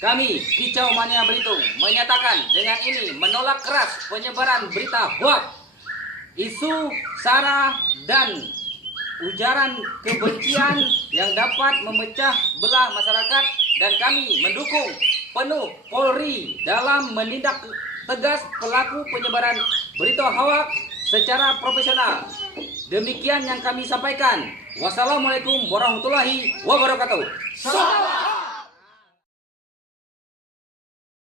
Kami, Kicau Mania Belitung, menyatakan dengan ini menolak keras penyebaran berita hoaks, isu sara, dan ujaran kebencian yang dapat memecah belah masyarakat, dan kami mendukung penuh Polri dalam menindak tegas pelaku penyebaran berita hoaks secara profesional. Demikian yang kami sampaikan. Wassalamualaikum warahmatullahi wabarakatuh. Salam.